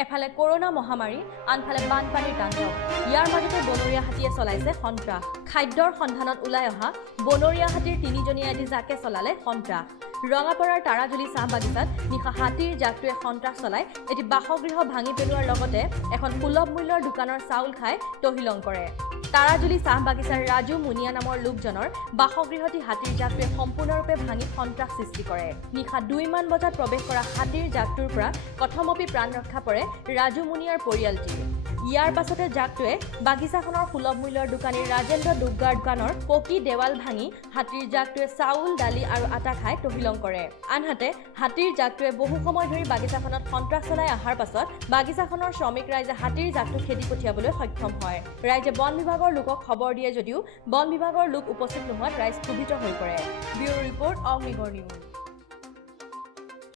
এফালে কৰোনা মহামাৰী আনফালে বানপানীৰ তাণ্ডৱ ইয়াৰ মাজতে বনৰীয়া হাতীয়ে চলাইছে সন্ত্ৰাস খাদ্যৰ সন্ধানত ওলাই অহা বনৰীয়া হাতীৰ তিনিজনীয়া এটি জাকে চলালে সন্ত্ৰাস ৰঙাপাৰাৰ তাৰাজুলি চাহ বাগিচাত নিশা হাতীৰ জাকটোৱে সন্ত্ৰাস চলাই এটি বাসগৃহ ভাঙি পেলোৱাৰ লগতে এখন সুলভ মূল্যৰ দোকানৰ চাউল খাই তহিলং কৰে তাৰাজুলি চাহ বাগিচাৰ ৰাজু মুনিয়া নামৰ লোকজনৰ বাসগৃহটি হাতীৰ জাকটোৱে সম্পূৰ্ণৰূপে ভাঙি সন্ত্ৰাস সৃষ্টি কৰে নিশা 2 মান বজাত প্ৰৱেশ কৰা হাতীৰ জাকটোৰ পৰা কথমপি প্ৰাণ ৰক্ষা পৰে ৰাজু মুনিয়াৰ পৰিয়ালটি ইয়াৰ পাছতে জাকটোৱে বাগিচাখনৰ সুলভ মূল্যৰ দোকানী ৰাজেন্দ্ৰ দুগ্গাৰ দোকানৰ পকি দেৱাল ভাঙি হাতীৰ জাকটোৱে চাউল দালি আৰু আটা খাই তহিলং কৰে আনহাতে হাতীৰ জাকটোৱে বহু সময় ধৰি বাগিচাখনত সন্ত্ৰাস চলাই অহাৰ পাছত বাগিচাখনৰ শ্ৰমিক ৰাইজে হাতীৰ জাকটো খেদি পঠিয়াবলৈ সক্ষম হয় ৰাইজে বন বিভাগৰ লোকক খবৰ দিয়ে যদিও বন বিভাগৰ লোক উপস্থিত নোহোৱাত ৰাইজ ক্ষুভিত হৈ পৰে ব্যুৰো ৰিপৰ্ট অগ্নিগড় নিউজ